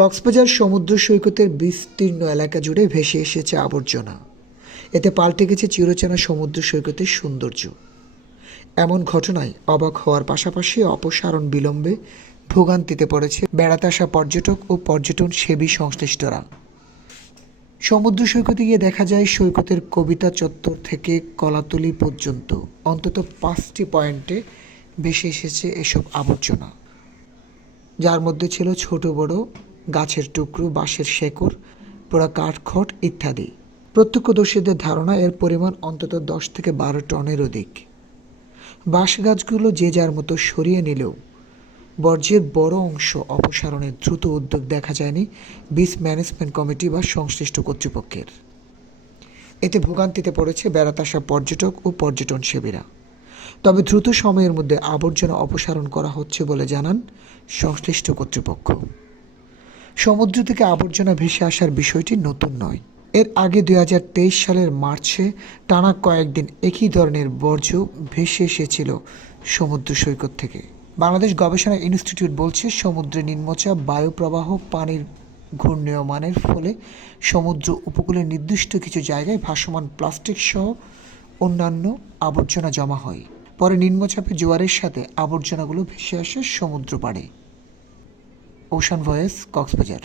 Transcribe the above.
কক্সবাজার সমুদ্র সৈকতের বিস্তীর্ণ এলাকা জুড়ে ভেসে এসেছে আবর্জনা। এতে পাল্টে গেছে চিরচেনা সমুদ্র সৈকতের সৌন্দর্য। এমন ঘটনায় অবাক হওয়ার পাশাপাশি অপসারণ বিলম্বে ভোগান্তিতে পড়েছে বেড়াতে আসা পর্যটক ও পর্যটন সেবী সংশ্লিষ্টরা। সমুদ্র সৈকতে গিয়ে দেখা যায় সৈকতের কবিতা চত্বর থেকে কলাতলি পর্যন্ত। অন্তত পাঁচটি পয়েন্টে ভেসে এসেছে এসব আবর্জনা। যার মধ্যে ছিল ছোট বড় গাছের টুকরো, বাঁশের শেকড় পোড়া কাঠখড় ইত্যাদি। প্রত্যক্ষদর্শীদের ধারণা, এর পরিমাণ অন্তত দশ থেকে বারো টনের অধিক। বাঁশ গাছগুলো যে যার মতো সরিয়ে নিলেও বর্জ্যের বড় অংশ অপসারণের দ্রুত উদ্যোগ দেখা যায়নি বিচ ম্যানেজমেন্ট কমিটি বা সংশ্লিষ্ট কর্তৃপক্ষের। এতে ভোগান্তিতে পড়েছে বেড়াতে আসা পর্যটক ও পর্যটন সেবীরা। তবে দ্রুত সময়ের মধ্যে আবর্জনা অপসারণ করা হচ্ছে বলে জানান সংশ্লিষ্ট কর্তৃপক্ষ। সমুদ্র থেকে আবর্জনা ভেসে আসার বিষয়টি নতুন নয়। এর আগে দুই হাজার তেইশ সালের মার্চে টানা কয়েকদিন একই ধরনের বর্জ্য ভেসে এসেছিল সমুদ্র সৈকত থেকে। বাংলাদেশ গবেষণা ইনস্টিটিউট বলছে, সমুদ্রে নিম্নচাপ, বায়ুপ্রবাহ, পানির ঘূর্ণীয়মানের ফলে সমুদ্র উপকূলে নির্দিষ্ট কিছু জায়গায় ভাসমান প্লাস্টিক সহ অন্যান্য আবর্জনা জমা হয়। পরে নিম্নচাপে জোয়ারের সাথে আবর্জনাগুলো ভেসে আসে সমুদ্র পাড়ে। Ocean voice Cox's Bazar.